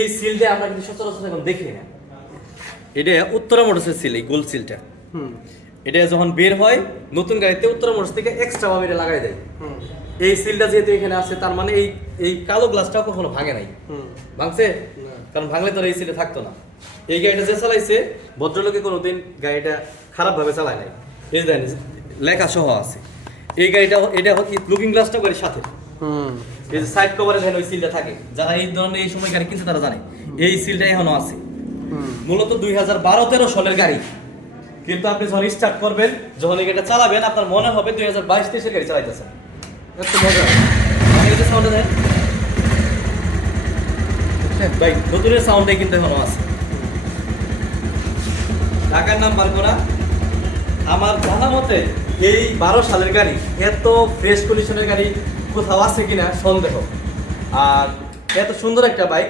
এই সিলটা আমরা কিন্তু সচরাচর এখন দেখি না। এটা উত্তরা মোটরসের সিল, এই গোল সিলটা। এটা যখন বের হয় নতুন গাড়িতে উত্তরা মোটরস থেকে এক্সট্রা ভাবে এটা লাগাই দেয়। এই সিলটা যেহেতু এখানে আছে তার মানে এই এই কালো গ্লাসটাও কখনো ভাঙে নাই। ভাঙছে? কারণ ভাঙলে তো এই সিলে থাকতো না। এই গাড়িটা যে চালাইছে ভদ্রলোকে কোনোদিন গাড়িটা খারাপ ভাবে চালায় নাই। এই দেন লেখা সহ আছে। এই গাড়িটা এটা লুকিং গ্লাসটা গাড়ির সাথে। এই যে সাইড কভারে দেখেন ওই সিলটা থাকে। যারা এই ধরনের এই সময় গাড়ি কিনছে তারা জানে এই সিলটা এখনো আছে। মূলত 2012-13 সালের গাড়ি, কিন্তু আপনি যখন স্টার্ট করবেন, যখন এই গাড়িটা চালাবেন আপনার মনে হবে 2022-23 গাড়ি চালাইতেছেন। এত মজা। মানে এই যে সাউন্ডটা দেন ভাই, নতুনের সাউন্ডটাই কিন্তু এখনো আছে। ঢাকার নাম্বার করা। আমার জানা মতে এই 12 সালের গাড়ি এত ফ্রেশ কন্ডিশনের গাড়ি কোথাও আছে কিনা সন্দেহ। আর এত সুন্দর একটা বাইক